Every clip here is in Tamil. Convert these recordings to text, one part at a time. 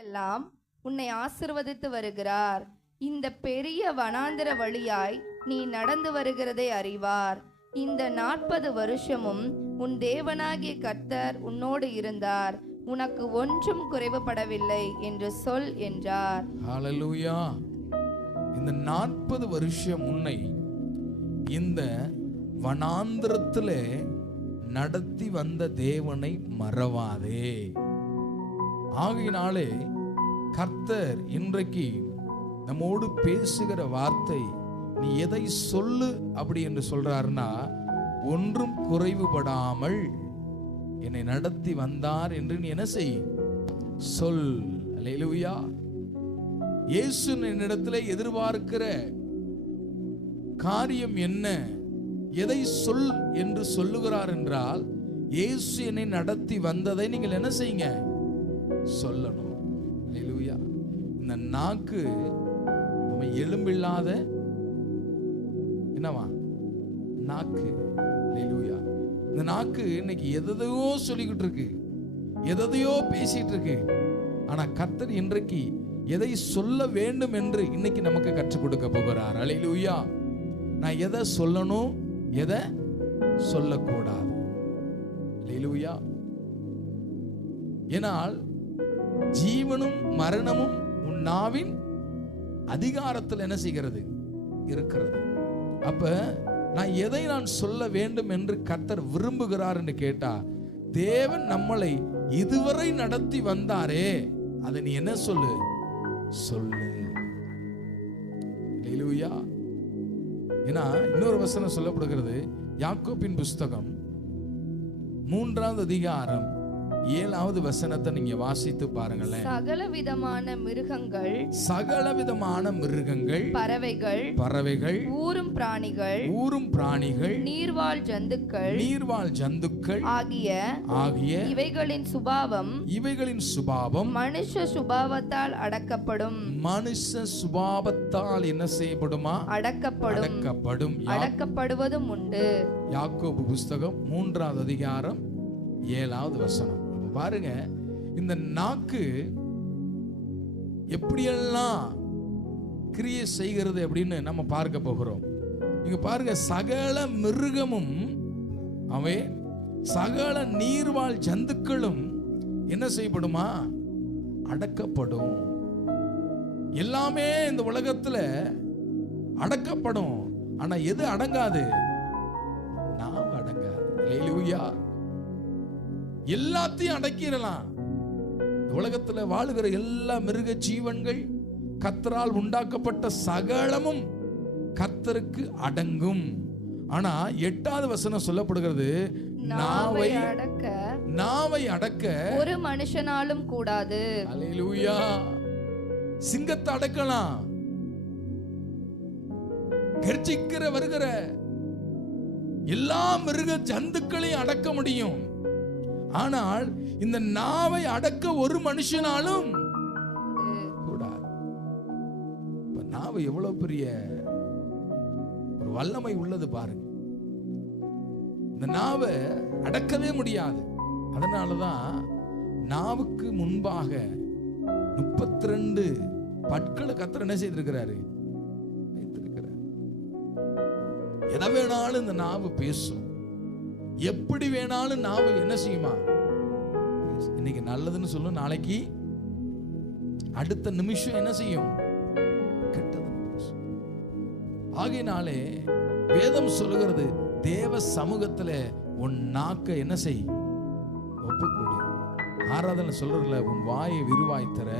எல்லாம் உன்னை ஆசீர்வதித்து வருகிறார். இந்த பெரிய வனாந்திர வழியாய் நீ நடந்து வருகிறதை அறிவார். இந்த 40 வருஷமும் உன் தேவனாகிய கர்த்தர் உன்னோடு இருந்தார், உனக்கு ஒன்றும் குறைவுபடவில்லை என்று சொல் என்றார். ஹல்லேலூயா. இந்த 40 வருஷம் உன்னை இந்த வனாந்திரத்திலே நடத்தி வந்த தேவனை மறவாதே. ஆகையினாலே கர்த்தர் இன்றைக்கு நம்மோடு பேசுகிற வார்த்தை, நீ எதை சொல்லு அப்படி என்று சொல்றாருன்னா, ஒன்றும் குறைவுபடாமல் என்னை நடத்தி வந்தார் என்று நீ என்ன செய், சொல். அல்லேலூயா. இயேசு என்னிடத்திலே எதிர்பார்க்கிற காரியம் என்ன, எதை சொல் என்று சொல்லுகிறார் என்றால், இயேசு என்னை நடத்தி வந்ததை நீங்கள் என்ன செய்யுங்க, சொல்லணும். அல்லேலூயா. இந்த நாக்கு நம்ம எலும்பில்லாத என்னவா நாக்கு. அல்லேலூயா. இந்த நாக்கு இன்னைக்கு எதையோ சொல்லிக்கிட்டு இருக்கு, எதையோ பேசிட்டு இருக்கு. ஆனா கர்த்தர் இன்றைக்கு எதை சொல்ல வேண்டும் என்று இன்னைக்கு நமக்கு கற்றுக் கொடுக்க போகிறார். அல்லேலூயா. நான் எதை சொல்லணும், எதை சொல்லக்கூடாது. அல்லேலூயா. ஏனால் ஜீவனும் மரணமும் உன் நாவின் அதிகாரத்தில் என்ன செய்கிறது, இருக்கிறது. அப்ப நான் எதை நான் சொல்ல வேண்டும் என்று கர்த்தர் விரும்புகிறார் என்று கேட்டா, தேவன் நம்மளை இதுவரை நடத்தி வந்தாரே, அதை நீ என்ன சொல்லு, சொல்லு. அல்லேலூயா. ஏன்னா இன்னொரு வசனம் சொல்லப்படுகிறது, யாக்கோபின் புஸ்தகம் 3ஆம் அதிகாரம் 7வது வசனத்தை நீங்க வாசித்து பாருங்களேன். சகலவிதமான மிருகங்கள், பறவைகள், ஊரும் பிராணிகள், நீர்வாழ் ஜந்துக்கள் ஆகிய இவைகளின் சுபாவம் மனுஷ சுபாவத்தால் அடக்கப்படும். மனுஷ சுபாவத்தால் என்ன செய்யப்படுமா, அடக்கப்படும். அடக்கப்படுவதும் உண்டு. யாக்கோபு புஸ்தகம் 3ஆம் அதிகாரம் 7வது வசனம். பாருங்க, இந்த நாக்கு எப்படியெல்லாம் கிரியை செய்கிறது அப்படின்னு நம்ம பார்க்க போகிறோம். இங்க பாருங்க, சகல மிருகமும் அவை சகல நீர்வாழ் ஜந்துக்களும் என்ன செய்யப்படுமா, அடக்கப்படும். எல்லாமே இந்த உலகத்துல அடக்கப்படும். ஆனா எது அடங்காது, நாம் அடங்காது. அல்லேலூயா. எல்லாத்தையும் அடக்கிடலாம். உலகத்துல வாழுகிற எல்லா மிருக ஜீவன்கள், கர்த்தரால் உண்டாக்கப்பட்ட சகலமும் கர்த்தருக்கு அடங்கும். ஆனா 8வது வசனம் சொல்லப்படுகிறது, நாவை அடக்க ஒரு மனுஷனாலும் கூடாது. அல்லேலூயா. சிங்கத்தை அடக்கலாம், கர்ஜிக்கிற வருகிற எல்லா மிருக ஜந்துக்களையும் அடக்க முடியும். ஆனால் இந்த நாவை அடக்க ஒரு மனுஷனாலும் கூடாது. நாவை எவ்வளவு பெரிய ஒரு வல்லமை உள்ளது பாருங்க. இந்த நாவை அடக்கவே முடியாது. அதனாலதான் நாவுக்கு முன்பாக 32 பற்களை கர்த்தர் என்ன செய்திருக்கிறாரு, வைத்திருக்கிறார். எதை வேணாலும் இந்த நாவு பேசும், எப்படி வேணாலும் நாவு என்ன செய்யுமா, இன்னைக்கு நல்லதுன்னு சொல்லும், நாளைக்கு அடுத்த நிமிஷம் என்ன செய்யும், கெட்டதுன்னு பேசும். ஆகையினாலே வேதம் சொல்லுகிறது, தேவ சமூகத்துல உன் நாக்க என்ன செய், ஒப்புக்கொடு. ஆராதனை சொல்றதுல, உன் வாயை விரிவாய் தர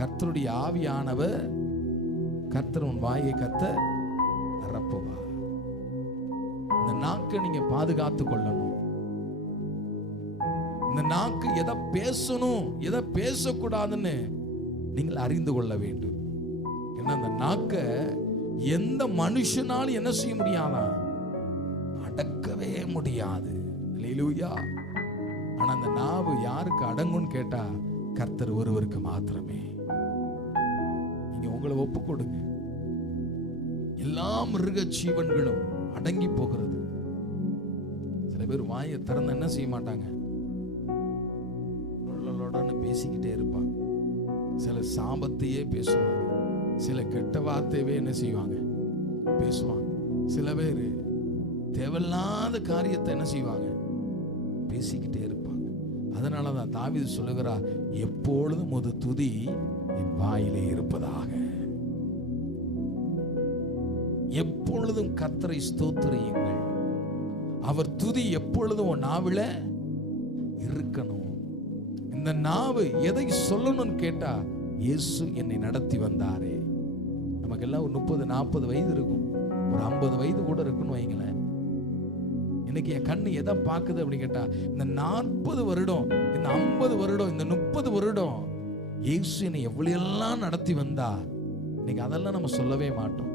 கர்த்தருடைய ஆவியானவர், கர்த்தர் உன் வாயை கத்த நிரப்புவா. இந்த நாக்கை நீங்க பாதுகாத்து கொள்ளணும். இந்த நாக்கு எதை பேசணும், எதை பேசக்கூடாதுன்னு நீங்கள் அறிந்து கொள்ள வேண்டும். ஏன்னா அந்த நாக்க எந்த மனுஷனாலும் என்ன செய்ய முடியாதா, அடக்கவே முடியாது. அல்லேலூயா. ஆனா அந்த நாவு யாருக்கு அடங்கும்னு கேட்டா, கர்த்தர் ஒருவருக்கு மாத்திரமே. நீங்க உங்களை ஒப்பு கொடுங்க. எல்லா மிருக ஜீவன்களும் அடங்கி போகிறது. சில பேர் வாயை திறந்து என்ன செய்ய மாட்டாங்க, பேசிக்கிட்டே இருப்பாங்க. சில சாபத்தையே பேசுவாங்க, சில கெட்ட வார்த்தையவே என்ன செய்வாங்க, பேசுவாங்க. சில பேர் தேவையில்லாத காரியத்தை என்ன செய்வாங்க, பேசிக்கிட்டே இருப்பாங்க. அதனாலதான் தாவீது சொல்லுகிறார், எப்பொழுதும் ஒரு துதி என் வாயிலே இருப்பதாக. எப்பொழுதும் கர்த்தரை ஸ்தோத்திரியுங்கள். அவர் துதி எப்பொழுதும் உன் நாவில இருக்கணும். இந்த நாவு எதை சொல்லணும்னு கேட்டா, இயேசு என்னை நடத்தி வந்தாரே. நமக்கெல்லாம் ஒரு 30-40 வயது இருக்கும், ஒரு 50 வயது கூட இருக்குன்னு வைங்களேன். இன்னைக்கு என் கண்ணு எதை பார்க்குது அப்படின்னு கேட்டா, இந்த 40 வருடம், இந்த 50 வருடம், இந்த 30 வருடம் இயேசு என்னை எவ்வளவு நடத்தி வந்தார். இன்னைக்கு அதெல்லாம் நம்ம சொல்லவே மாட்டோம்.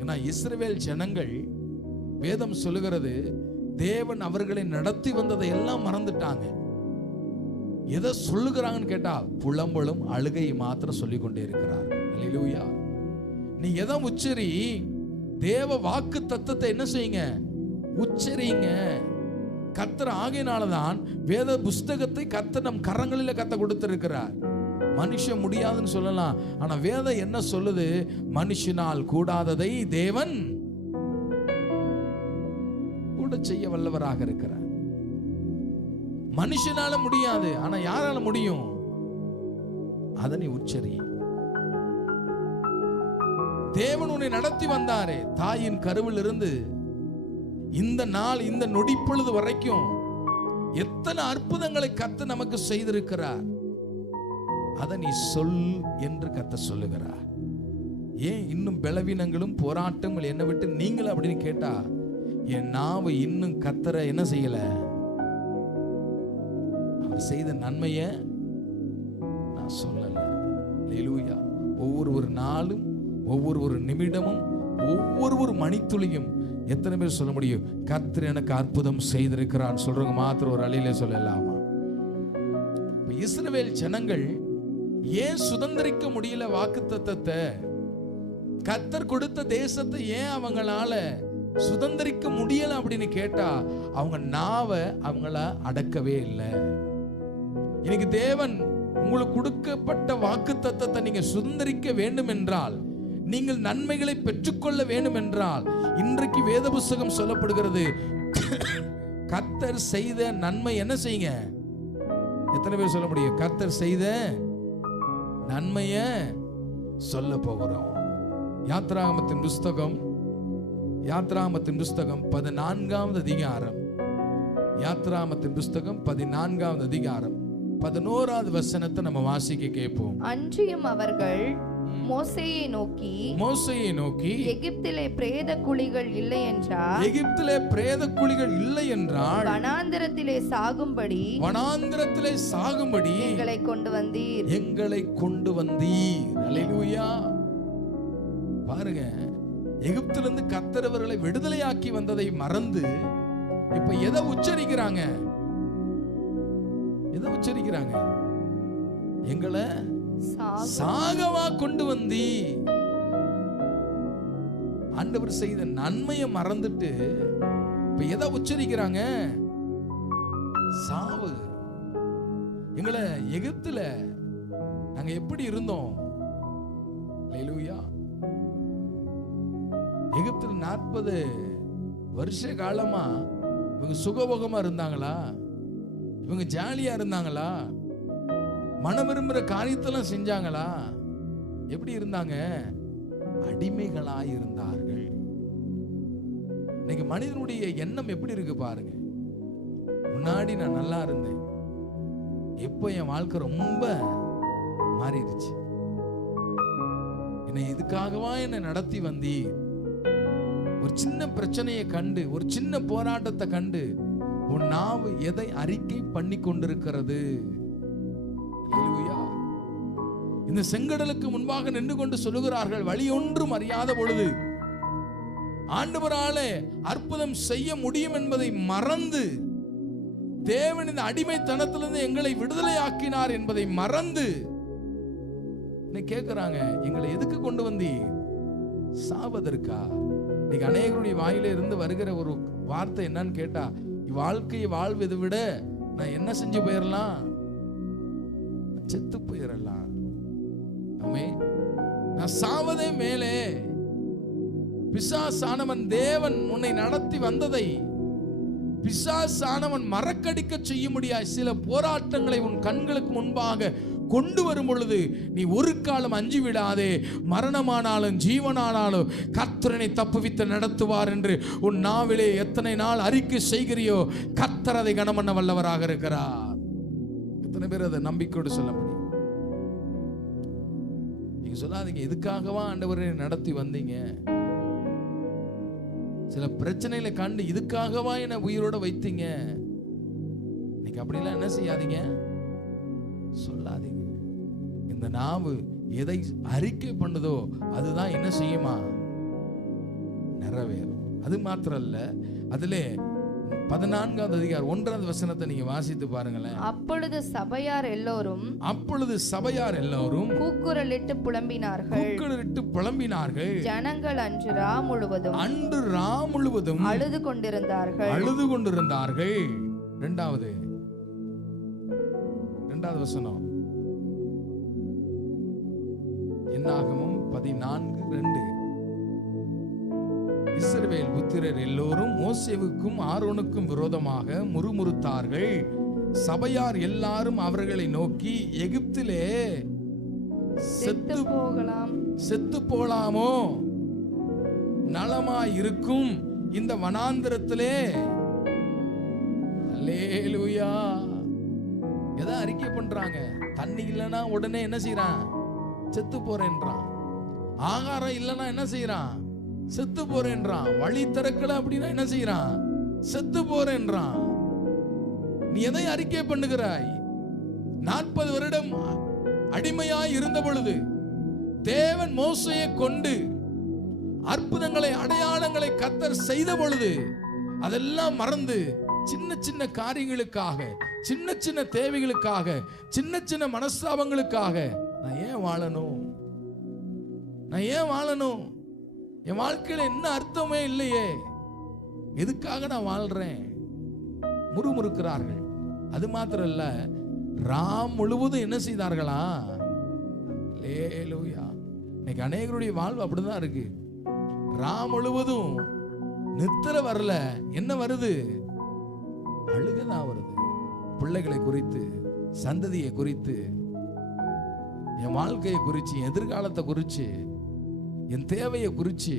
ஏன்னா இஸ்ரவேல் ஜனங்கள், வேதம் சொல்லுகிறது, தேவன் அவர்களை நடத்தி வந்ததை எல்லாம் மறந்துட்டாங்க. எதை சொல்லுகிறாங்கன்னு கேட்டா, புலம்பலும் அழுகை மாத்திரம் சொல்லிக் கொண்டே இருக்கிறார். அல்லேலூயா. நீ எதை உச்சரி, தேவ வாக்கு தத்தத்தை என்ன செய்யுங்க, உச்சரிங்க. கர்த்தர் ஆகையினாலதான் வேத புஸ்தகத்தை கர்த்தர் நம் கரங்களில் கத்த கொடுத்திருக்கிறார். மனுஷன் முடியாதுன்னு சொல்லலாம், ஆனா வேதம் என்ன சொல்லுது, மனுஷனால் கூடாததை தேவன் கூட செய்ய வல்லவராக இருக்கிறார். மனுஷனால முடியாது, ஆனா யாரால முடியும், அதனை உச்சரி. தேவன் உன்னை நடத்தி வந்தாரே, தாயின் கருவில் இருந்து இந்த நாள், இந்த நொடிப்பொழுது வரைக்கும் எத்தனை அற்புதங்களை கர்த்தர் நமக்கு செய்திருக்கிறார். அதை நீ சொல் என்று கர்த்தர் சொல்லுகிறார். ஏன் இன்னும் பலவீனங்களும் போராட்டங்கள் என்னை விட்டு நீங்கள் அப்படின்னு கேட்டா, என் நாவு இன்னும் கர்த்தரை என்ன செய்யல, அவர் செய்த நன்மையை நான் சொல்லல. அல்லேலூயா. ஒவ்வொரு நாளும், ஒவ்வொரு நிமிடமும், ஒவ்வொரு மணித்துளியும் எத்தனை பேர் சொல்ல முடியும், கர்த்தர் எனக்கு அற்புதம் செய்திருக்கிறான் சொல்றவங்க மாத்திரம் ஒரு அலையிலே சொல்லலாமா? இஸ்ரவேல் ஜனங்கள் ஏன் சுதந்திரிக்க முடியல வாக்குத்தத்தத்தை, கர்த்தர் கொடுத்த தேசத்தை ஏன் அவங்களால சுதந்திரிக்க முடியல அப்படின்னு கேட்டா, அவங்க நாவை அவங்கள அடக்கவே இல்லை. இன்னைக்கு தேவன் உங்களுக்கு கொடுக்கப்பட்ட வாக்குத்தத்தத்தை நீங்க சுதந்திரிக்க வேண்டும் என்றால், நீங்கள் நன்மைகளை பெற்றுக்கொள்ள வேண்டும் என்றால், இன்றைக்கு வேத புஸ்தகம் சொல்லப்படுகிறது, கர்த்தர் செய்த நன்மை என்ன செய்யுங்க. எத்தனை பேர் சொல்ல முடியும், கர்த்தர் செய்த நன்மைய சொல்ல போகிறோம். யாத்ராகமத்தின் புஸ்தகம் 14வது அதிகாரம், யாத்ராகமத்தின் புஸ்தகம் 14வது அதிகாரம் 11வது வசனத்தை நம்ம வாசிக்க கேட்போம். அன்றியும் அவர்கள் மோசேயை நோக்கி எகிப்திலே பிரேத குழிகள் இல்லை என்றால் வனாந்திரத்திலே சாகும்படி எங்களை கொண்டு வந்தீர். அல்லேலூயா. பாருங்க, எகிப்திலிருந்து கர்த்தர் அவர்களை விடுதலையாக்கி வந்ததை மறந்து இப்ப எதை உச்சரிக்கிறாங்க, எங்களை சாகவா கொண்டு வந்தி. ஆண்டவர் செய்த நன்மையை மறந்துட்டு இப்ப எதை உச்சரிக்கிறாங்க, சாவு. எங்களை எகிப்துல நாங்க எப்படி இருந்தோம், அல்லேலூயா. எகிப்துல 40 வருஷ காலமா இவங்க சுகபோகமா இருந்தாங்களா, இவங்க ஜாலியா இருந்தாங்களா, மனம் விரும்புகிற காரியத்தெல்லாம் செஞ்சாங்களா, எப்படி இருந்தாங்க, அடிமைகளாய் இருந்தார்கள். இன்னைக்கு மனிதனுடைய எண்ணம் எப்படி இருக்கு பாருங்க. முன்னாடி நான் நல்லா இருந்தேன், இப்போ என் வாழ்க்கை ரொம்ப மாறிடுச்சு. என்னை இதுக்காகவா என்னை நடத்தி வந்தி. ஒரு சின்ன பிரச்சனையை கண்டு, ஒரு சின்ன போராட்டத்தை கண்டு உன் நாவு எதை அறிக்கை பண்ணி கொண்டிருக்கிறது. இந்த செங்கடலுக்கு முன்பாக நின்று கொண்டு சொல்லுகிறார்கள், வழி ஒன்றும் அறியாத பொழுது ஆண்டவராலே அற்புதம் செய்ய முடியும் என்பதை மறந்து, தேவன் இந்த அடிமைத்தனத்திலிருந்து எங்களை விடுதலை ஆக்கினார் என்பதை மறந்து கேட்கிறாங்க, எங்களை எதுக்கு கொண்டு வந்தி, சாவதற்கா? இன்னைக்கு அநேகருடைய வாயில இருந்து வருகிற ஒரு வார்த்தை என்னன்னு கேட்டா, வாழ்க்கையை வாழ்வதை விட நான் என்ன செஞ்சு போயிடலாம், செத்து போயிடலாம். ஆமென். நான் சாவதே மேலே. பிசாசானவன் தேவன் உன்னை நடத்தி வந்ததை பிசாசானவன் மறக்கடிக்க செய்ய முடியாது. சில போராட்டங்களை உன் கண்களுக்கு முன்பாக கொண்டு வரும் பொழுது நீ ஒரு காலம் அஞ்சி விடாதே. மரணமானாலும் ஜீவனானாலும் கர்த்தரை தப்புவித்து நடத்துவார் என்று உன் நாவிலே எத்தனை நாள் அறிக்கை செய்கிறியோ கர்த்தர் அதை கனமண்ண வல்லவராக இருக்கிறார். எத்தனை பேர் அதை நம்பிக்கையோடு சொல்ல முடியும்? நீங்க சொல்லாதீங்க, எதுக்காகவா ஆண்டவரை நடத்தி வந்தீங்க? சில பிரச்சனைகளை கண்டு இதுக்காகவா என்ன உயிரோட வைத்தீங்க? இன்னைக்கு அப்படிலாம் என்ன செய்யாதீங்க, சொல்லாதீங்க. இந்த நாவு எதை அறிக்கை பண்ணுதோ அதுதான் என்ன செய்யுமா, நிறைவேறும். அது மாத்திரம் அல்ல, அதிலே 14வது அதிகாரம் 1வது வசனத்தை நீங்க வாசித்து பாருங்களேன். அப்பொழுது சபையார் எல்லோரும் கூக்குரலிட்டு புலம்பினார்கள். ஜனங்கள் அன்று ரா முழுவதும் அழுது கொண்டிருந்தார்கள். இரண்டாவது வசனம் என்னாகமம் 14:2. இஸ்ரவேல் புத்திரர் எல்லோரும் மோசேவுக்கும் ஆரோனுக்கும் விரோதமாக முறுமுறுத்தார்கள். சபையார் எல்லாரும் அவர்களை நோக்கி, எகிப்திலே செத்து போலாமோ, நலமாய் இருக்கும் இந்த வனாந்திரத்திலே. அல்லேலூயா. எதை அறிக்கை பண்றாங்க? தண்ணி இல்லைன்னா உடனே என்ன செய்யறான், செத்து போறேன்றான். ஆகாரம் இல்லைன்னா என்ன செய்யறான், செத்து போறேன்றான். வழி திறக்கல அப்படின்னா என்ன செய்யறான், செத்து போறேன்றான். நீ எதை அறிக்கை பண்ணுகிறாய்? 40 வருடம் அடிமையாய் இருந்த பொழுது தேவன் மோசேயை கொண்டு அற்புதங்களை அடையாளங்களை கர்த்தர் செய்த பொழுது அதெல்லாம் மறந்து சின்ன சின்ன காரியங்களுக்காக, சின்ன சின்ன தேவைகளுக்காக, சின்ன சின்ன மனஸ்தாபங்களுக்காக நான் ஏன் வாழணும்? என் வாழ்க்கையில என்ன அர்த்தமே இல்லையே, எதுக்காக நான் வாழ்றேன்? முறுமுறுக்கிறார்கள். அது மாத்திரம் இல்ல, ராம் முழுவதும் என்ன செய்தார்களா? அல்லேலூயா. இன்னைக்கு அநேகருடைய வாழ்வு அப்படிதான் இருக்கு. ராம் முழுவதும் நித்திர வரல. என்ன வருது? அழுகதான் வருது. பிள்ளைகளை குறித்து, சந்ததியை குறித்து, என் வாழ்க்கையை குறித்து, எதிர்காலத்தை குறித்து, என் தேவையை குறித்து,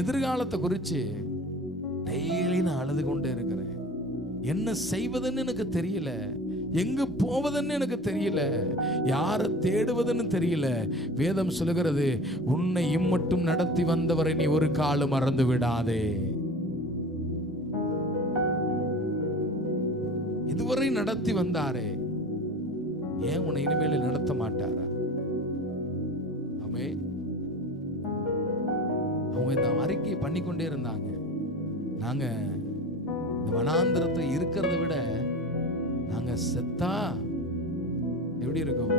எதிர்காலத்தை குறித்து டெய்லி நான் அழுது கொண்டே இருக்கிறேன். என்ன செய்வதுன்னு எனக்கு தெரியல, எங்க போவதுன்னு எனக்கு தெரியல, யாரை தேடுவதுன்னு தெரியல. வேதம் சொல்லுகிறது, உன்னை இம்மட்டும் நடத்தி வந்தவரை நீ ஒரு காலம் மறந்து விடாதே. இதுவரை நடத்தி வந்தாரே, ஏன் உன்னை இனிமேல் நடத்த மாட்டாரா? ஆமென். அவங்க இந்த அறிக்கை பண்ணிக்கொண்டே இருந்தாங்க. நாங்க இந்த வனாந்திரத்தை இருக்கிறத விட நாங்க செத்தா எப்படி இருக்கும்,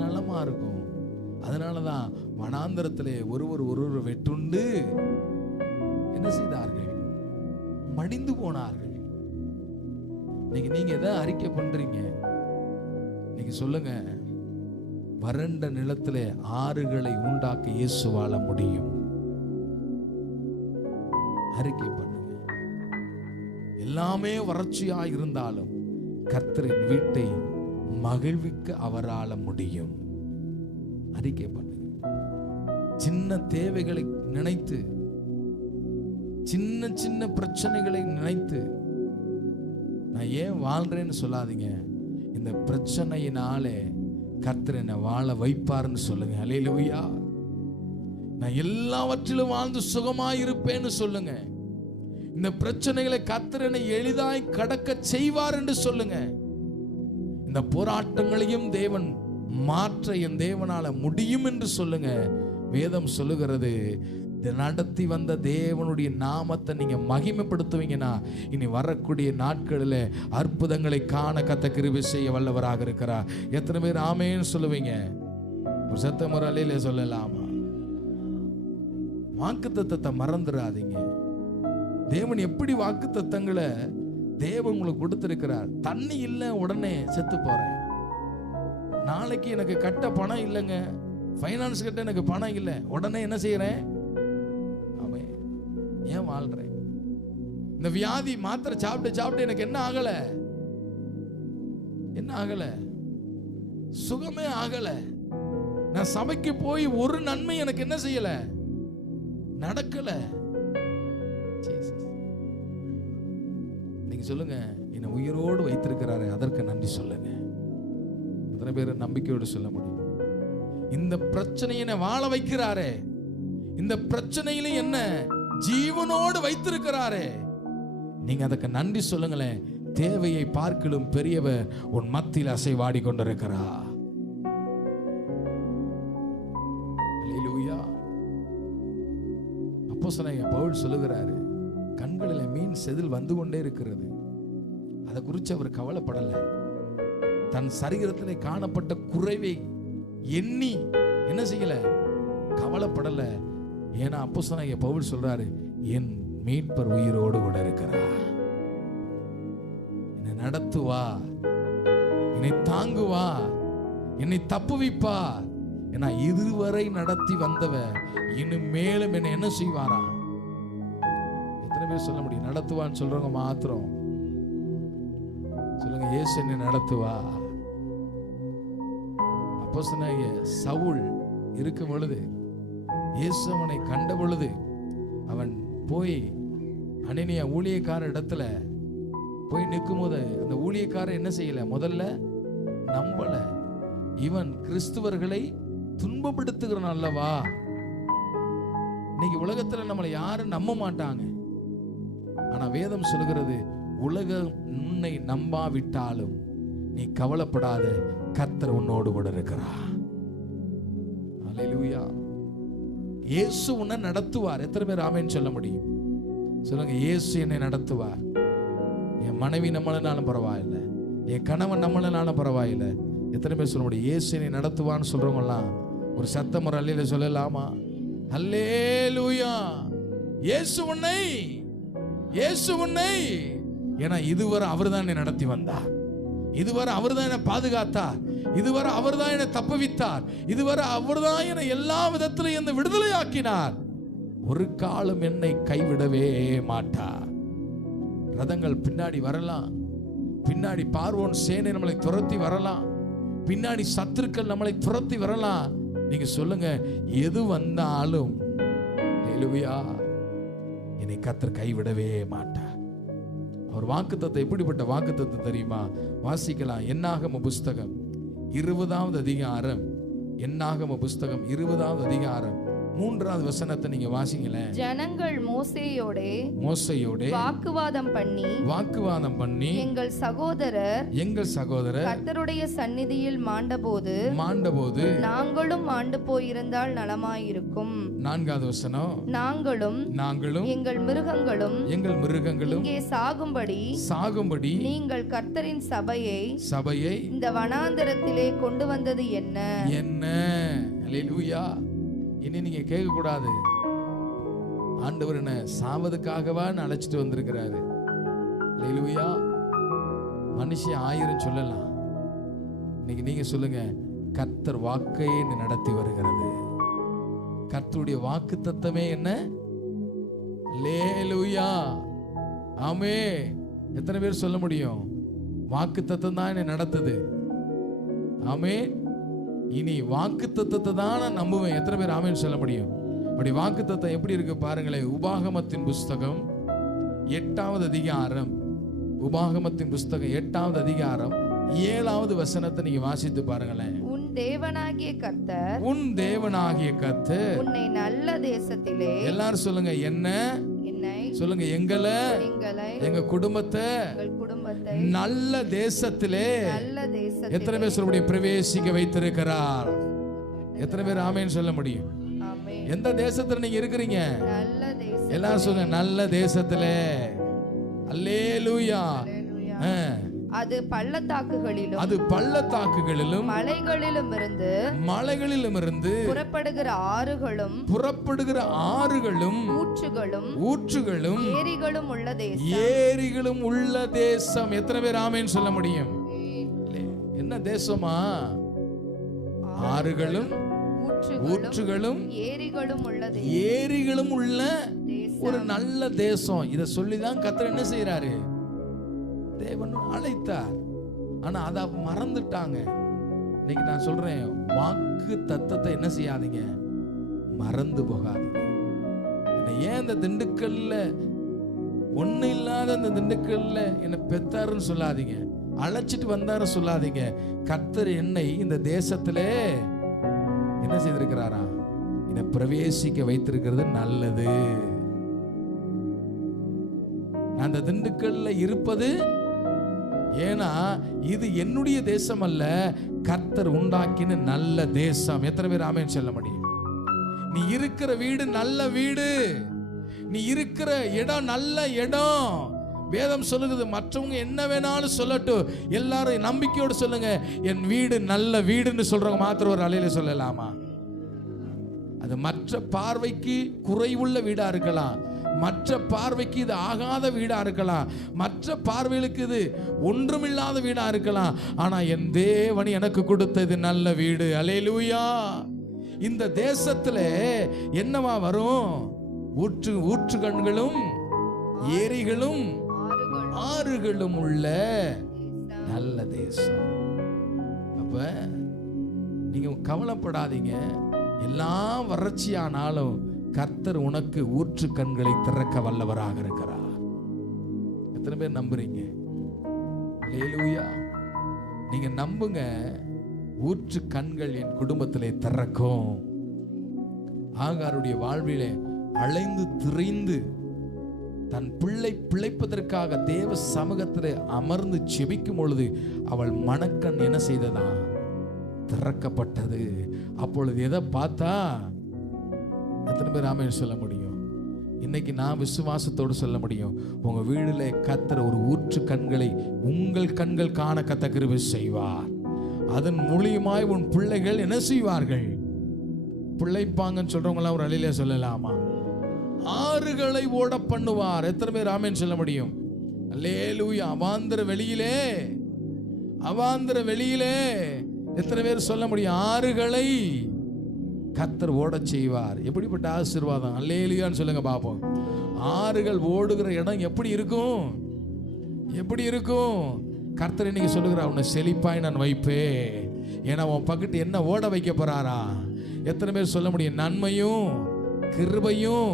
நலமா இருக்கும். அதனாலதான் வனாந்திரத்திலே ஒருவர் வெட்டுண்டு என்ன செய்தார்கள், மடிந்து போனார்கள். நீங்க எதை அறிக்கை பண்றீங்க? நீங்க சொல்லுங்க, வறண்ட நிலத்திலே ஆறுகளை உண்டாக்க இயேசு வாழ முடியும். அறிக்கை பண்ணுங்க. எல்லாமே வறட்சியா இருந்தாலும் கர்த்தரின் வீட்டை மகிழ்விக்க அவரால முடியும். அறிக்கை பண்ணுங்க. சின்ன தேவைகளை நினைத்து, சின்ன சின்ன பிரச்சனைகளை நினைத்து நான் ஏன் வாழ்றேன்னு சொல்லாதீங்க. இந்த பிரச்சனையினாலே கர்த்தர் என்னை வாழ வைப்பார்னு சொல்லுங்க. அல்லேலூயா. நான் எல்லாவற்றிலும் வாழ்ந்து சுகமாய் இருப்பேன்னு சொல்லுங்க. இந்த பிரச்சனைகளை கர்த்தர் என்னை எளிதாய் கடக்க செய்வார் என்று சொல்லுங்க. இந்த போராட்டங்களையும் தேவன் மாற்ற என் தேவனால முடியும் என்று சொல்லுங்க. வேதம் சொல்லுகிறது, நடத்தி வந்த தேவனுடைய நாமத்தை நீங்க மகிமைப்படுத்துவீங்கன்னா இனி வரக்கூடிய நாட்களில் அற்புதங்களை காண கர்த்தர் கிருபை செய்ய வல்லவராக இருக்கிறார். எத்தனை பேர் ஆமென்னு சொல்லுவீங்க? ஒரு சத்தம் ஒரு அலையில சொல்லலாமா? வாக்குத்தத்தத்தை மறந்துடாதீங்க. தேவன் எப்படி வாக்குத்தத்தங்களை தேவன் உங்களுக்கு கொடுத்திருக்கிறார். தண்ணி இல்லை உடனே செத்து போறேன், நாளைக்கு எனக்கு கட்ட பணம் இல்லைங்க, ஃபைனான்ஸ் கட்ட எனக்கு பணம் இல்லை, உடனே என்ன செய்யறேன்? ஆமே, ஏன் வாழ்றேன்? இந்த வியாதி மாத்திரை சாப்பிட்டு சாப்பிட்டு எனக்கு என்ன ஆகல? என்ன ஆகல? சுகமே ஆகல. நான் சபைக்கு போய் ஒரு நன்மை எனக்கு என்ன செய்யல? நடக்கல. நீங்க சொல்லுங்க, என்னை உயிரோடு வைத்திருக்கிறாரு, அதற்கு நன்றி சொல்லுங்க. எத்தனை பேர் நம்பிக்கையோடு சொல்ல முடியும்? இந்த பிரச்சனையை வாழ வைக்கிறாரே, இந்த பிரச்சனையில என்ன ஜீவனோடு வைத்திருக்கிறாரே, நீங்க அதுக்கு நன்றி சொல்லுங்களேன். தேவையை பார்க்கலும் பெரியவர் உன் மத்தியில் அசைவாடி கொண்டிருக்கிறார். அல்லேலூயா. அப்போஸ்தலனாகிய பவுல் சொல்லுகிறாரு, கண்களில் மீன் செதில் வந்து கொண்டே இருக்கிறது. அதை குறித்து அவர் கவலைப்படல. தன் சரீரத்திலே காணப்பட்ட குறைவை எண்ணி என்ன செய்யல? கவலைப்படல. ஏன்னா அப்போஸ்தலனாகிய பவுல் சொல்றாரு, என் மீட்பர் உயிரோடு கூட இருக்கிறார், என்னை நடத்துவா, என்னை தாங்குவா, என்னை தப்புவிப்பா. ஏன்னா இதுவரை நடத்தி வந்தவர் இன்னும் மேலும் என்னை என்ன செய்வாரா? எத்தனை பேர் சொல்ல முடியும்? நடத்துவான்னு சொல்றவங்க மாத்திரம் சொல்லுங்க, இயேசு என்னை நடத்துவா. அப்போஸ்தலனாகிய சவுல் இருக்கும் பொழுது, இயேசு அவனை கண்ட பொழுது, அவன் போய் அனனியா ஊழியக்கார இடத்துல போய் நிற்கும் போது அந்த ஊழியக்காரர் என்ன செய்யல? முதல்ல நம்பல. இவன் கிறிஸ்துவர்களை துன்பப்படுத்துகிறான் அல்லவா. இன்னைக்கு உலகத்துல நம்மளை யாரும் நம்ப மாட்டாங்க. ஆனா வேதம் சொல்கிறது, உலகம் உன்னை நம்பாவிட்டாலும் நீ கவலைப்படாத, கர்த்தர் உன்னோடு கூட இருக்கிறார். அல்லேலூயா. இயேசு உன்னை நடத்துவார். எத்தனை பேர் ஆமென் சொல்ல முடியும்? சொல்லுங்க, இயேசு என்னை நடத்துவார். என் மனைவி நம்மளனாலும் பரவாயில்லை, என் கணவன் நம்மளனாலும் பரவாயில்லை. எத்தனை பேர் சொல்ல முடியும்? இயேசு என்னை நடத்துவான்னு சொல்றவங்கலாம் ஒரு சத்தம் ஒரு அல்லேலூயா சொல்லலாமா? அல்லேலூயா. இயேசு உன்னை, இயேசு உன்னை. ஏன்னா இதுவரை அவர்தான் என்னை நடத்தி வந்தார், இதுவரை அவர்தான் என்னை பாதுகாத்தார், இதுவரை அவர்தான் என்னை தப்புவித்தார், இதுவரை அவர்தான் என்னை எல்லா விதத்திலும் என்னை விடுதலை ஆக்கினார். ஒரு காலம் என்னை கைவிடவே மாட்டார். ரதங்கள் பின்னாடி வரலாம், பின்னாடி பார்வோன் சேனை நம்மளை துரத்தி வரலாம், பின்னாடி சத்துருக்கள் நம்மளை துரத்தி வரலாம். நீங்க சொல்லுங்க, எது வந்தாலும் அல்லேலூயா, என்னை கர்த்தர் கைவிடவே மாட்டார். அவர் வாக்குத்தத்தம் எப்படிப்பட்ட வாக்குத்தத்தம் தெரியுமா? வாசிக்கலாம். என்னாகம புஸ்தகம் 20வது அதிகாரம், என்னாகம புஸ்தகம் 20வது அதிகாரம் 3வது வசனத்தை நீங்க வாசிங்களேன். ஜனங்கள் மோசேயோட வாக்குவாதம் பண்ணி எங்கள் சகோதரர் கர்த்தருடைய சந்நிதியில் மாண்டபோது நாங்களும் மாண்டு போயிருந்தால் நலமாயிருக்கும். 4வது வசனம், நாங்களும் எங்கள் மிருகங்களும் இங்கே சாகும்படி நீங்கள் கர்த்தரின் சபையை இந்த வனாந்தரத்திலே கொண்டு வந்தது என்ன? அல்லேலூயா. இனி நீங்க கேட்க கூடாது, ஆண்டவர் என்ன சாவதுக்காகவா அழைச்சிட்டு வந்திருக்கிறாரு. அல்லேலூயா. மனுஷன் 1000 சொல்லலாம், இன்னைக்கு நீங்க சொல்லுங்க, கர்த்தர் வாக்கையே நடத்தி வருகிறது. கர்த்தருடைய வாக்கு தத்தமே என்ன? அல்லேலூயா. ஆமே. எத்தனை பேர் சொல்ல முடியும்? வாக்கு தத்தம் தான் என்னை நடத்துது. ஆமே. இனி வாக்கு தத்தத்தை தான் நான் நம்புவேன். எத்தனை பேர் ஆமென் சொல்ல முடியும்? அப்படி வாக்கு தத்தம் எப்படி இருக்கு பாருங்களேன். உபாகமத்தின் புஸ்தகம் 8வது அதிகாரம், உபாகமத்தின் புஸ்தகம் 8வது அதிகாரம் 7வது வசனத்தை நீங்க வாசித்து பாருங்களேன். உன் தேவனாகிய கர்த்தர் உன்னை நல்ல தேசத்திலே, எல்லாரும் சொல்லுங்க, என்னை சொல்லுங்க, எங்களை, எங்க குடும்பத்தை நல்ல தேசத்திலே, எத்தனை பேர் சொல்ல முடியும்? பிரவேசிக்க வைத்திருக்கிறார். எத்தனை பேர் ஆமென் சொல்ல முடியும்? எந்த தேசத்துல நீங்க இருக்கிறீங்க? எல்லாரும் சொல்லுங்க, நல்ல தேசத்திலே. அல்லேலூயா. அது பள்ளத்தாக்குகளிலும் மலைகளிலும் இருந்து புறப்படுகிற ஆறுகளும் ஊற்றுகளும் ஏரிகளும் உள்ள தேசம். எத்தனை பேர் ஆமென் சொல்ல முடியும்? என்ன தேசமா? ஆறுகளும் ஊற்றுகளும் ஏரிகளும் உள்ள ஒரு நல்ல தேசம். இத சொல்லிதான் கர்த்தர் என்ன செய்யறாரு? தேவன் அழைத்தார். ஆனா அத மறந்துட்டாங்க. இன்னைக்கு நான் சொல்றேன், வாக்கு தத்தத்தை என்ன செய்யாதீங்க, மறந்து போகாதீங்க. ஏன் இந்த திண்டுக்கல்ல ஒண்ணு இல்லாத இந்த திண்டுக்கல்ல என்ன பெத்தாருன்னு சொல்லாதீங்க, அழைச்சிட்டு வந்தாரு சொல்லாதீங்க. கர்த்தர் என்னை இந்த தேசத்திலே என்ன செய்திருக்கிறாரா? என்னை பிரவேசிக்க வைத்திருக்கிறது நல்லது. நான் அந்த திண்டுக்கல்ல இருப்பது ஏன்னா இது என்னுடைய தேசம் அல்ல, கர்த்தர் உண்டாக்கின நல்ல தேசம். எத்தனை பேர் ஆமென் சொல்ல முடியும்? நீ இருக்கிற வீடு நல்ல வீடு, நீ இருக்கிற இடம் நல்ல இடம். வேதம் சொல்லுகிறது, மற்றவங்க என்ன வேணாலும் சொல்லட்டும், எல்லாரும் நம்பிக்கையோடு சொல்லுங்க, என் வீடு நல்ல வீடுன்னு சொல்றவங்க மாத்திரம் ஒரு அலையில சொல்லலாமா? அது மற்ற பார்வைக்கு குறைவுள்ள வீடா இருக்கலாம், மற்ற பார்வைக்கு இது ஆகாத வீடா இருக்கலாம், மற்ற பார்வைகளுக்கு இது ஒன்றுமில்லாத வீடா இருக்கலாம். ஆனா என் தேவன் எனக்கு கொடுத்த இது நல்ல வீடு. அல்லேலூயா. இந்த தேசத்துல என்னவா வரும்? ஊற்று கண்களும் ஏரிகளும் ஆறுகளும் உள்ள நல்ல தேசம். அப்ப நீங்க கவலைப்படாதீங்க, எல்லாம் வறட்சியானாலும் கர்த்தர் உனக்கு ஊற்று கண்களை திறக்க வல்லவராக இருக்கிறார். எத்தனை பேர் நம்புறீங்க? அல்லேலூயா. நீங்க நம்புங்க, ஊற்று கண்கள் என் குடும்பத்திலே திறக்கும். ஆகாருடைய வாழ்விலே அலைந்து திரிந்து தன் பிள்ளை பிழைப்பதற்காக தேவ சமூகத்தில் அமர்ந்து செபிக்கும் பொழுது அவள் மனக்கண் என்ன செய்ததா? திறக்கப்பட்டது. அப்பொழுது எதை பார்த்தா? எத்தனை பேர் ஆமென் சொல்ல முடியும்? இன்னைக்கு நான் விசுவாசத்தோடு சொல்ல முடியும், உங்க வீடுல கர்த்தர் ஒரு ஊற்று கண்களை உங்கள் கண்கள் காண கர்த்தர் கிருபை செய்வார். அதன் மூலியமாய் உன் பிள்ளைகள் என்ன செய்வார்கள்? பிள்ளைப்பாங்கன்னு சொல்றவங்களாம் ஒரு அழிலே சொல்லலாமா? ஆறுகளை ஓட பண்ணுவார். எத்தனை பேர் ஆமென் சொல்ல முடியும்? அல்லேலூயா. அவாந்திர வெளியிலே எத்தனை பேர் சொல்ல முடியும்? ஆறுகளை கர்த்தர் ஓட செய்வார். எப்படிப்பட்ட ஆசீர்வாதம்! அல்லேலூயான்னு சொல்லுங்க பாப்போம். ஆறுகள் ஓடுகிற இடம் எப்படி இருக்கும்? எப்படி இருக்கும்? கர்த்தர் இன்னைக்கு சொல்லுகிறார், உன்னை செழிப்பாய் நான் வைப்பேன். ஏன்னா உன் பக்கத்து என்ன ஓட வைக்க போறாரா? எத்தனை பேர் சொல்ல முடியும்? நன்மையும் கிருபையும்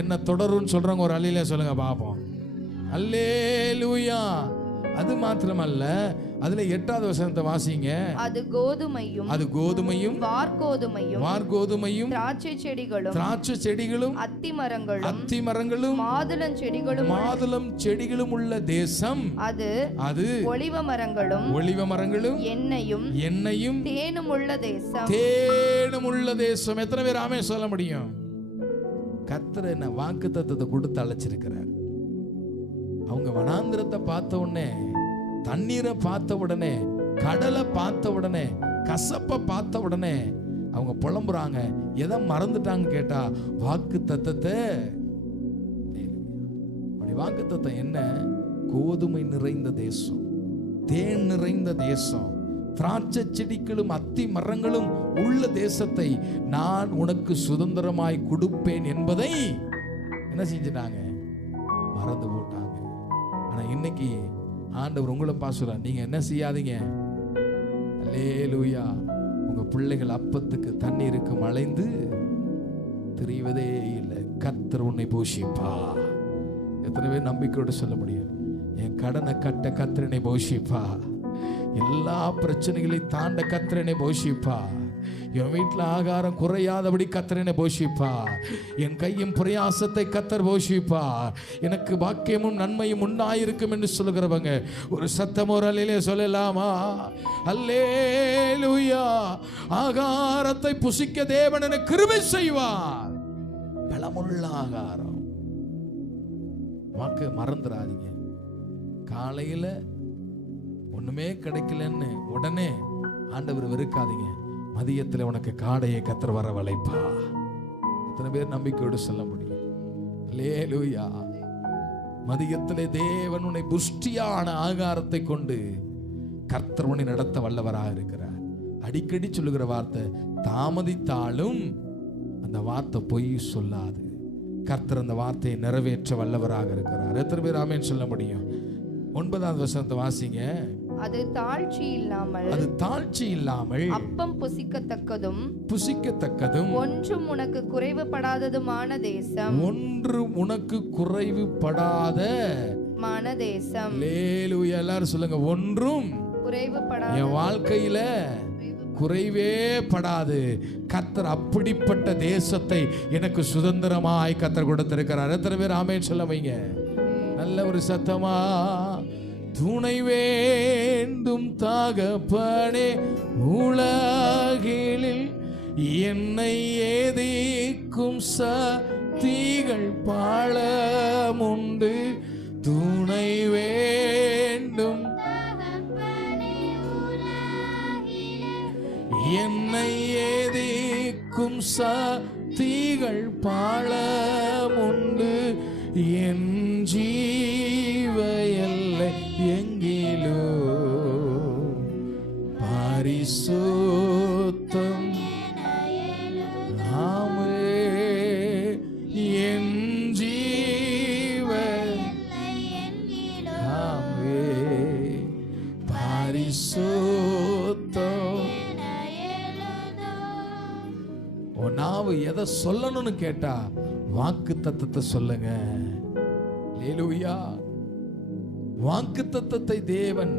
என்ன தொடரும்னு சொல்றவங்க ஒரு அல்லேலூயா சொல்லுங்க பாப்போம். அல்லேலூயா. அது மாத்திரமல்ல, அதுல 8வது வசனத்தை வாசிங்க. அது கோதுமையும் வார்கோதுமையும் திராட்சை செடிகளும் அத்தி மரங்களும் மாதுளம் செடிகளும் உள்ள தேசம். அது ஒலிவ மரங்களும் எண்ணெயும் தேனும் உள்ள தேசம். எத்தனை பேர் ஆமென் சொல்ல முடியும்? கர்த்தர் என்ன வாக்குத்தத்தத்தை கொடுத்து அழைச்சிருக்கிறார். அவங்க வனாந்திரத்தை பார்த்த உடனே, தண்ணீரை பார்த்த உடனே, கடலை பார்த்த உடனே, கசப்பை பார்த்த உடனே அவங்க புலம்புறாங்க. எதை மறந்துட்டாங்க கேட்டா, வாக்கு தத்தத்தை. வாக்கு தத்தம் என்ன? கோதுமை நிறைந்த தேசம், தேன் நிறைந்த தேசம், திராட்சை செடிகளும் அத்தி மரங்களும் உள்ள தேசத்தை நான் உனக்கு சுதந்திரமாய் கொடுப்பேன் என்பதை என்ன செஞ்சிட்டாங்க? மறந்து போட்டாங்க. ஆனா இன்னைக்கு ஆண்டவர் உங்களை பாசுறார், நீங்க என்ன செய்யாதீங்க? அல்லேலூயா. உங்க பிள்ளைகள் அப்பத்துக்கு தண்ணீருக்கு அலைந்து தெரிவதே இல்லை. கர்த்தர் உன்னை போஷிப்பா. எத்தனை பேர் நம்பிக்கையோடு சொல்ல முடியும்? என் கடனை கட்ட கர்த்தரனை போஷிப்பா. எல்லா பிரச்சனைகளையும் தாண்ட கர்த்தரனை போஷிப்பா. என் வீட்டில் ஆகாரம் குறையாதபடி கர்த்தரனை போஷிப்பா. என் கையின் பிரயாசத்தை கர்த்தர் போஷிப்பா. எனக்கு பாக்கியமும் நன்மையும் உண்டாயிருக்கும் என்று சொல்லுகிறவங்க ஒரு சத்தம் ஒரு அல்லேலூயா சொல்லலாமா? அல்லேலூயா. ஆகாரத்தை புசிக்க தேவன் எனக்கு கிருபை செய்வார். பலமுள்ள ஆகாரம். வாக்கு மறந்துடாதீங்க. காலையில ஒண்ணுமே கிடைக்கலன்னு உடனே ஆண்டவர் வெறுக்காதீங்க. மதியத்தில் உனக்கு காடையை கர்த்தர் வர வளைப்பா. எத்தனை பேர் நம்பிக்கையோடு சொல்ல முடியும்? அல்லேலூயா. மதியத்திலே தேவன் உன்னை புஷ்டியான ஆகாரத்தை கொண்டு கர்த்தர் உன்னை நடத்த வல்லவராக இருக்கிறார். அடிக்கடி சொல்லுகிற வார்த்தை, தாமதித்தாலும் அந்த வார்த்தை பொய் சொல்லாது. கர்த்தர் அந்த வார்த்தையை நிறைவேற்ற வல்லவராக இருக்கிறார். எத்தனை பேர் ஆமென் சொல்ல முடியும்? 9வது வசனத்தை வாசிங்க. அது தாழ்ச்சி இல்லாமல் அப்பம் புசிக்கத்தக்கதும் ஒன்றும் உனக்கு குறைவுபடாததுமான தேசம். அல்லேலூயா. எல்லாரும் சொல்லுங்க, ஒன்றும் குறைவுபடாத. என் வாழ்க்கையில குறைவே படாது. கர்த்தர் அப்படிப்பட்ட தேசத்தை எனக்கு சுதந்திரமாய் கர்த்தர் கொடுத்திருக்கிறார். எத்தனை பேர் ஆமென் சொல்ல வைங்க. நல்ல ஒரு சத்தமா. துணை வேண்டும் தகப்பனே உலகில், என்னை ஏதிக்கும் சக்திகள் பலமுண்டு. துணை வேண்டும் என்னை ஏதிக்கும் சக்திகள் பலமுண்டு. என் ஜீவ எல்லை எங்கிலோ பரிசுத்தம் ஆமே. என் ஜீவ ஆமே பரிசுத்தம். நாவு எதை சொல்லணும்னு கேட்டா வாக்கு தத்தத்தை சொல்லுங்க. அல்லேலூயா. வாக்கு தத்தத்தை தேவன்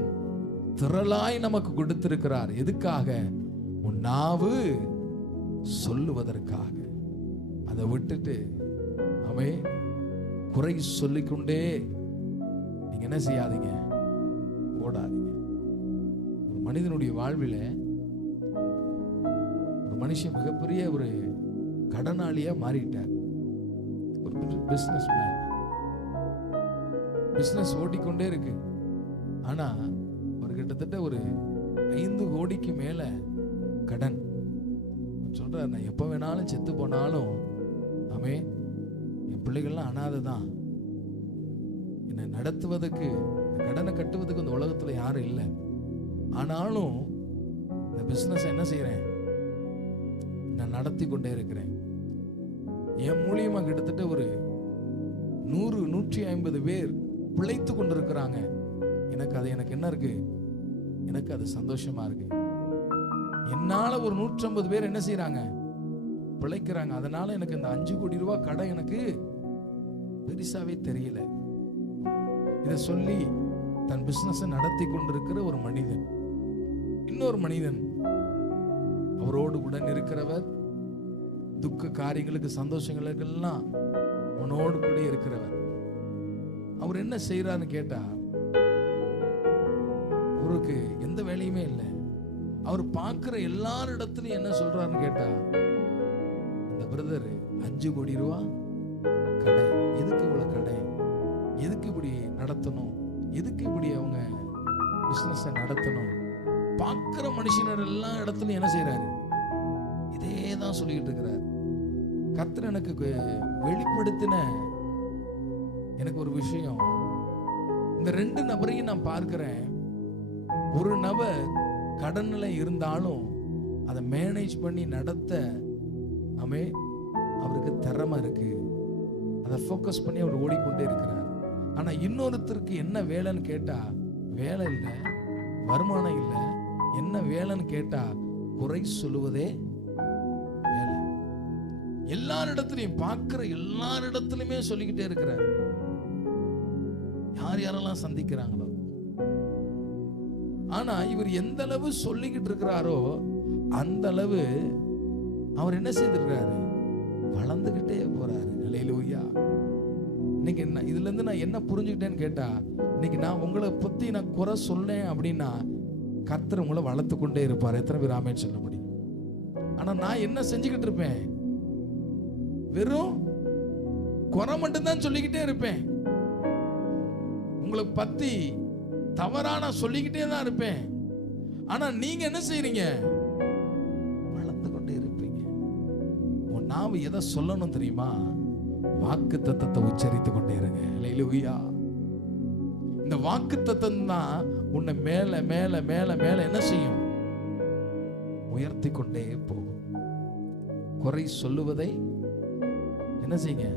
திரளாய் நமக்கு கொடுத்திருக்கிறார். எதுக்காக? உன் நாவு சொல்லுவதற்காக. அதை விட்டுட்டு அவே குறை சொல்லிக்கொண்டே நீங்க என்ன செய்யாதீங்க, ஓடாதீங்க. ஒரு மனிதனுடைய வாழ்வில் ஒரு மனுஷன் மிகப்பெரிய ஒரு கடனாளியா மாறிட்டார். ஒரு பிசினஸ் மேன், பிசினஸ் ஓடிக்கொண்டே இருக்கு. ஆனா ஒரு கிட்டத்தட்ட ஒரு 5 கோடிக்கு மேல கடன். சொல்றார், நான் எப்ப வேணாலும் செத்து போனாலும் ஆமே என் பிள்ளைகள்லாம் அனாதை தான், என்னை நடத்துவதற்கு இந்த கடனை கட்டுவதற்கு இந்த உலகத்துல யாரும் இல்லை. ஆனாலும் இந்த பிசினஸ் என்ன செய்யறேன், நான் நடத்தி கொண்டே இருக்கிறேன். என் மூலியமா கிட்டத்தட்ட ஒரு 100-150 பேர் பிழைத்து கொண்டிருக்கிறாங்க. எனக்கு என்ன இருக்கு, எனக்கு அது சந்தோஷமா இருக்கு. என்னால ஒரு 150 பேர் என்ன செய்யறாங்க, பிழைக்கிறாங்க. அதனால எனக்கு இந்த 5 கோடி ரூபாய் கடை எனக்கு பெருசாவே தெரியல. இத சொல்லி தன் பிசினஸ் நடத்தி கொண்டிருக்கிற ஒரு மனிதன், இன்னொரு மனிதன் அவரோடு உடன் இருக்கிறவர், துக்க காரியங்களுக்கு சந்தோஷங்களுக்கெல்லாம் உன்னோடு கூட இருக்கிறவர். அவர் என்ன செய்யறாருன்னு கேட்டா, அவருக்கு எந்த வேலையுமே இல்லை. அவர் பார்க்கிற எல்லாரிடத்திலும் என்ன சொல்றாருன்னு கேட்டா, இந்த பிரதர் 5 கோடி ரூபா கடை, எதுக்கு இவ்வளவு கடை, எதுக்கு இப்படி நடத்தணும், எதுக்கு இப்படி அவங்க பிசினஸ் நடத்தணும். பார்க்கிற மனுஷனர் எல்லா இடத்துலயும் என்ன செய்யறாரு, இதே தான் சொல்லிக்கிட்டு இருக்கிறார். கர்த்தர் எனக்கு வெளிப்படுத்தின எனக்கு ஒரு விஷயம், இந்த 2 நபரையும் நான் பார்க்கிறேன். ஒரு நபர் கடன்ல இருந்தாலும் அதை மேனேஜ் பண்ணி நடத்த அவருக்கு திறமை இருக்கு, அதை ஃபோக்கஸ் பண்ணி அவர் ஓடிக்கொண்டே இருக்கிறார். ஆனா இன்னொருத்தருக்கு என்ன வேலைன்னு கேட்டா, வேலை இல்லை, வருமானம் இல்லை. என்ன வேலைன்னு கேட்டா, குறை சொல்லுவதே வேலை. எல்லாரிடத்திலையும் பார்க்கிற எல்லாரிடத்திலுமே சொல்லிக்கிட்டே இருக்கிறார். யார் யாரெல்லாம் சந்திக்கிறாங்களோ. ஆனா இவர் எந்த அளவு சொல்லிக்கிட்டு இருக்கிறாரோ அந்த அளவு அவர் என்ன செய்திருக்கிறாரு, வளர்ந்துகிட்டே போறாரு. அல்லேலூயா. இன்னைக்கு என்ன இதுல இருந்து நான் என்ன புரிஞ்சுக்கிட்டேன்னு கேட்டா, இன்னைக்கு நான் உங்களை பத்தி நான் குறை சொல்லேன் அப்படின்னா கர்த்தர் உங்களை வளர்த்து கொண்டே இருப்பார். எத்தனை பேர் ஆமென் சொல்ல முடியும்? ஆனா நான் என்ன செஞ்சுக்கிட்டு இருப்பேன், வெறும் குறை மட்டும்தான் சொல்லிக்கிட்டே இருப்பேன். உங்களை பத்தி தவறா நான் சொல்லிக்கிட்டே தான் இருப்பேன். ஆனா நீங்க என்ன செய்றீங்க, வளர்ந்து கொண்டே இருப்பீங்க. உன் நாவு எதை சொல்லணும் தெரியுமா, வாக்கு தத்தத்தை உச்சரித்து கொண்டே இருங்க. அல்லேலூயா. இந்த வாக்கு தத்தம் தான் உன்னை மேல மேல மேல மேல என்ன செய்யும், உயர்த்தி கொண்டே போகும். குறை சொல்லுவதை என்ன செய்யுங்க?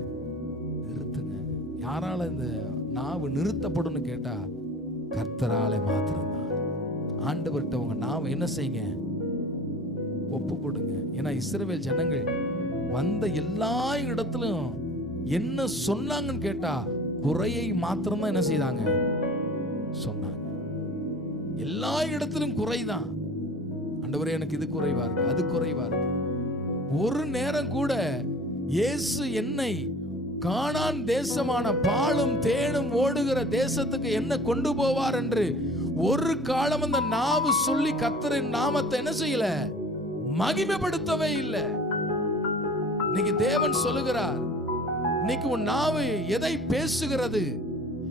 நிறுத்துங்க. யாரால இந்த நாவு நிறுத்தப்படும் கேட்டா கர்த்தராலே மாத்திரம்தான். ஆண்டவர்கிட்ட உங்க நாவை என்ன செய்யுங்க? ஒப்பு கொடுங்க. ஏன்னா இஸ்ரவேல் ஜனங்கள் வந்த எல்லா இடத்திலும் என்ன சொன்னாங்கன்னு கேட்டா குறையை மாத்திரம்தான் என்ன செய்தாங்க? சொன்னாங்க. எல்லா இடத்திலும் குறைதான். ஆண்டவரே எனக்கு இது குறைவா இருக்கு, அது குறைவா இருக்கு. ஒரு நேரம் கூட இயேசு என்னை கானான் தேசமான பாலும் தேனும் ஓடுகிற தேசத்துக்கு என்ன கொண்டு போவார் என்று ஒரு காலம் அந்த நாவு சொல்லி கர்த்தரின் நாமத்தை என்ன செய்யல? மகிமைப்படுத்தவே இல்லை. இன்னைக்கு தேவன் சொல்லுகிறார், இன்னைக்கு உன் நாவு எதை பேசுகிறது?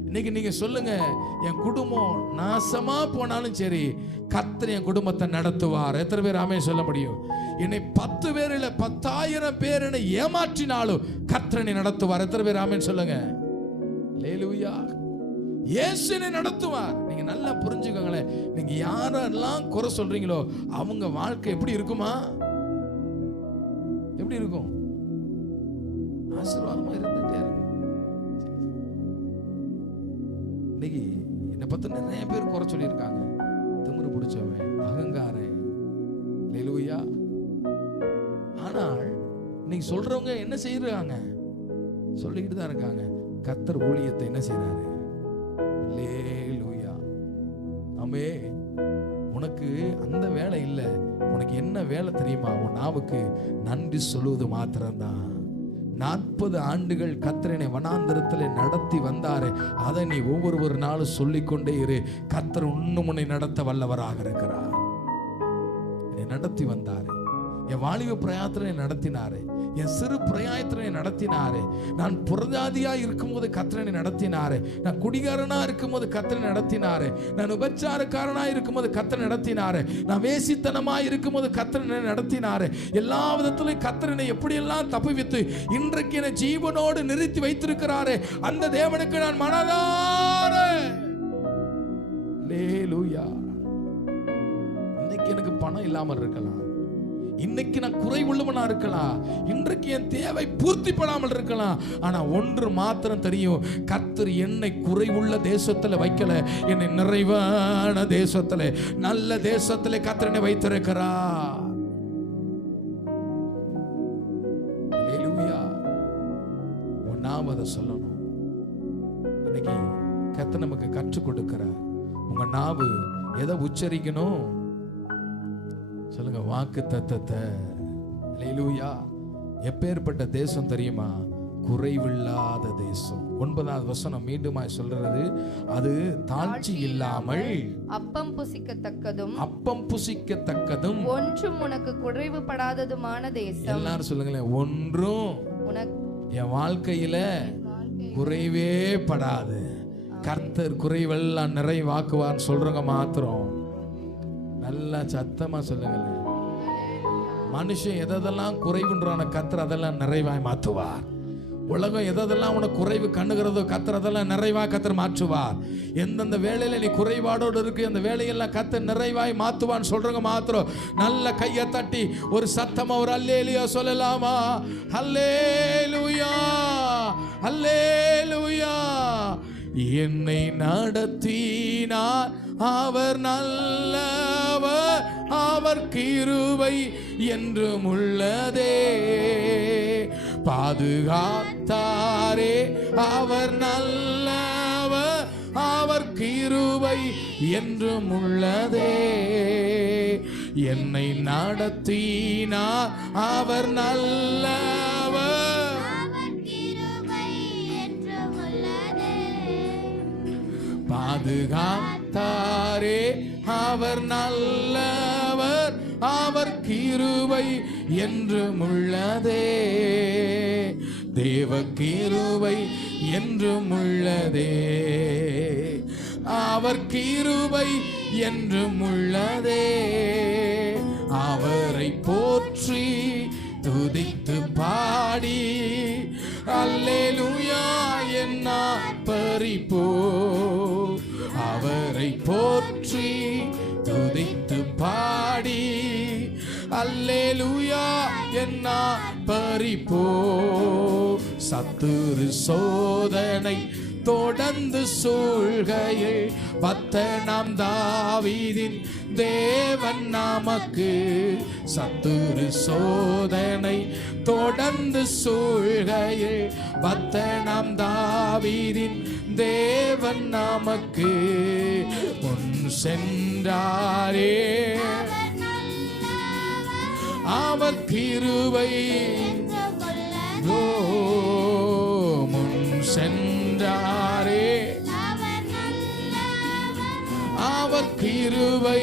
இன்னைக்கு நீங்க சொல்லுங்க, என் குடும்பம் நாசமா போனாலும் சரி கர்த்தர் என் குடும்பத்தை நடத்துவார். எத்தனை பேர் ஆமென் சொல்ல முடியும்? என்னை 10 பேர் இல்ல 10,000 பேர் என்னை ஏமாற்றினாலும் கர்த்தர் என்னை நடத்துவார். எத்தனை பேர் ஆமென் சொல்லுங்க? அல்லேலூயா. இயேசு என்னை நடத்துவார். நீங்க நல்லா புரிஞ்சுக்கோங்களேன். நீங்க யாரெல்லாம் குறை சொல்றீங்களோ அவங்க வாழ்க்கை எப்படி இருக்குமா? எப்படி இருக்கும்? ஆசீர்வாதமா இருந்துட்டே இருக்கும். இன்னைக்கு என்னை பத்தி நிறைய பேர் குறை சொல்லியிருக்காங்க. திமிரு பிடிச்சவன், அகங்காரன். அல்லேலூயா. ஆனால் இன்னைக்கு சொல்றவங்க என்ன செய்யறாங்க? சொல்லிக்கிட்டு தான் இருக்காங்க. கர்த்தர் ஊழியத்தை என்ன செய்யறாரு? அல்லேலூயா. ஆமே. உனக்கு அந்த வேலை இல்லை. உனக்கு என்ன வேலை தெரியுமா? உன் நாவுக்கு நன்றி சொல்லுவது மாத்திரம்தான். 40 ஆண்டுகள் கர்த்தரை வனாந்தரத்தில் நடத்தி வந்தாரு. அதை நீ ஒவ்வொரு நாளும் சொல்லிக்கொண்டே இரு. கர்த்தர் இன்னும் உன்னை நடத்த வல்லவராக இருக்கிறார். என்னை நடத்தி வந்தாரு. என் வாலிப பிரயாத்திரை நடத்தினாரு. என் சிறு பிரயாத்திரை நடத்தினாரு. நான் புறஜாதியா இருக்கும்போது கர்த்தரை நடத்தினாரு. நான் குடிகாரனா இருக்கும்போது கர்த்தரை நடத்தினாரு. நான் உபச்சாரக்காரனா இருக்கும்போது கர்த்தரை நடத்தினாரு. நான் வேசித்தனமா இருக்கும்போது கர்த்தரை நடத்தினாரு. எல்லா விதத்திலும் கர்த்தரை எப்படியெல்லாம் தப்புவித்து இன்றைக்கு என்னை ஜீவனோடு நிறுத்தி வைத்திருக்கிறாரு. அந்த தேவனுக்கு நான் மனதார அல்லேலூயா. இன்னைக்கு எனக்கு பணம் இல்லாமல் இருக்கலாம், இன்னைக்கு நான் குறைவுள்ளவனா இருக்கலாம், இன்றைக்கு என் தேவை பூர்த்தி பண்ணாமல் இருக்கலாம். ஆனா ஒன்று மாத்திரம் தெரியும், கர்த்தர் என்னை குறைவுள்ள தேசத்துல வைக்கல, என்னை நிறைவான தேசத்துல, நல்ல தேசத்துல கர்த்தர் என்னை வைத்திருக்கிறார். அல்லேலூயா. நாம சொல்லணும். இன்னைக்கு கர்த்தர் நமக்கு கற்றுக் கொடுக்கிறார். உங்க நாவு எதை உச்சரிக்கணும்? சொல்லுங்க, வாக்கு தத்தத்தை. அல்லேலூயா. எப்பேற்பட்ட தேசம் தெரியுமா? குறைவில்லாத தேசம். 9வது வசனம் மீண்டுமாய் சொல்றது, அது தாழ்ச்சி இல்லாமல் அப்பம் புசிக்கத்தக்கதும் ஒன்றும் உனக்கு குறைவுபடாததுமான தேசம். எல்லாரும் சொல்லுங்களேன், ஒன்றும் உனக்கு என் வாழ்க்கையில குறைவே படாது. கர்த்தர் குறைவெல்லாம் நிறைவாக்குவான்னு சொல்றவங்க மாத்திரம் நல்லா சத்தமா சொல்லுங்களேன். மனுஷன் எதெல்லாம் குறைவுன்றான கர்த்தர் அதெல்லாம் நிறைவாய் மாற்றுவார். உலகம் எதெல்லாம் உனக்கு குறைவு கண்ணுகிறதோ கர்த்தர் அதெல்லாம் நிறைவா கர்த்தர் மாற்றுவார். எந்தெந்த வேலையில நீ குறைபாடோடு இருக்கு அந்த வேலையெல்லாம் கர்த்தர் நிறைவாய் மாற்றுவான்னு சொல்றவங்க மாத்திரம் நல்ல கையை தட்டி ஒரு சத்தமா ஒரு அல்லேலூயா சொல்லலாமா? அல்லேலூயா, அல்லேலூயா. என்னை நடத்தினார் அவர் நல்லவர், அவர் கிருபை என்றும் உள்ளதே. பாதுகாத்தாரே அவர் நல்லவர், அவர் கிருபை என்றும் உள்ளதே. என்னை நடத்தினார் அவர் நல்லவர், பாதுகாத்தாரே அவர் நல்லவர், அவர் கிருபை என்றும் உள்ளதே. தேவ கிருபை என்றும் உள்ளதே, அவர் கிருபை என்றும் உள்ளதே. அவரை போற்றி துதித்து பாடி அல்லேலூயா என்ன பறிப்போ. அவரை போற்றி துதித்து பாடி அல்லேலூயா என்ன பறிப்போ. சத்துரு சோதனை தொடர்ந்து சூழ்கையில் பத்தனாம் தாவீதின் தேவன் நமக்கு. சத்துரு சோதனை தொடர்ந்து சூழ்கையில் பத்தனாம் தாவீதின் தேவன் நமக்கு. முன் சென்றாரே அவர் கிருபை, முன் சென்றாரே அவர் கிருபை.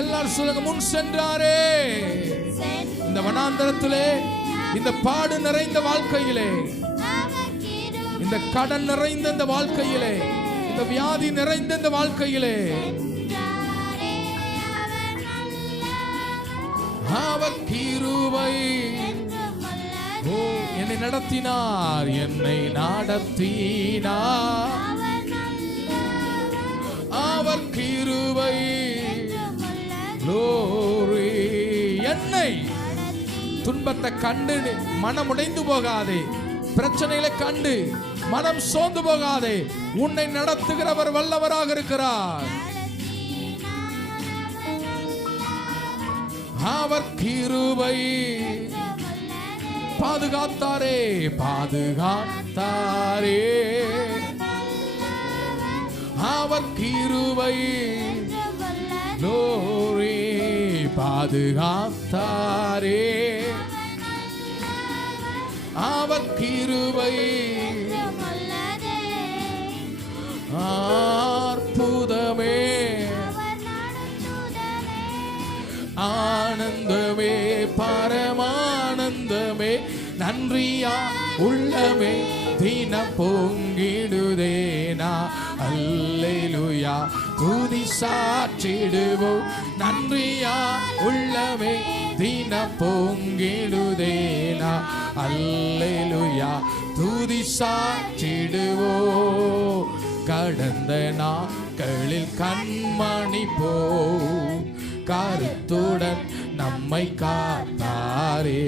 எல்லாரும் சொல்லுங்க, முன் சென்றாரே. இந்த வனாந்தரத்திலே, இந்த பாடு நிறைந்த வாழ்க்கையிலே, இந்த கடன் நிறைந்த இந்த வாழ்க்கையிலே, இந்த வியாதி நிறைந்த இந்த வாழ்க்கையிலே அவர் கிருபை. என்னை நடத்தினார், என்னை நடத்தினார் அவர் கிருபை. Glory. என்னை துன்பத்தை கண்டு மனம் உடைந்து போகாதே, பிரச்சனைகளை கண்டு மனம் சோர்ந்து போகாதே. உன்னை நடத்துகிறவர் வல்லவராக இருக்கிறார். அவர் கிருபை பாதுகாத்தாரே, பாதுகாத்தாரே அவர் கிருபை. Glory. பாதுகாத்தாரே அவர் கிருபை. அற்புதமே, ஆனந்தமே, பரமானந்தமே, நன்றியா உள்ளமே தின பொங்கிடுதேனா. அல்லேலூயா துதி சாற்றிடுவோம். நன்றியா உள்ளமே தின பொங்கிடுதேனா. அல்லேலூயா துதி சாற்றிடுவோம். கடந்த நாட்களில் கண்மணி போ கருத்துடன் நம்மை காத்தாரே.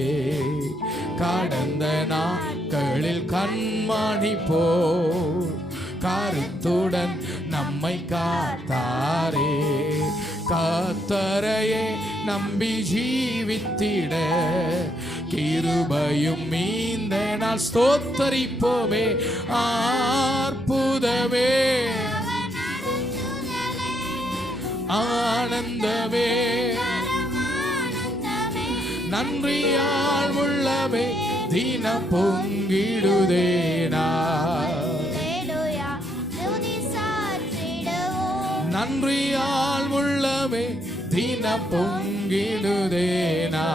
கடந்த நாட்களில் கண்மணி போ கருத்துடன் நம்மை காத்தாரே. கர்த்தரையே நம்பி ஜீவித்திட கிருபையும் மீந்த நாள் ஸ்தோத்தரிப்போமே. அற்புதமே, ஆனந்தமே, நன்றியால் உள்ளமே தின பொங்கிடுதேனா. நன்றியால் உள்ளமே தின பொங்கிடுதேனா.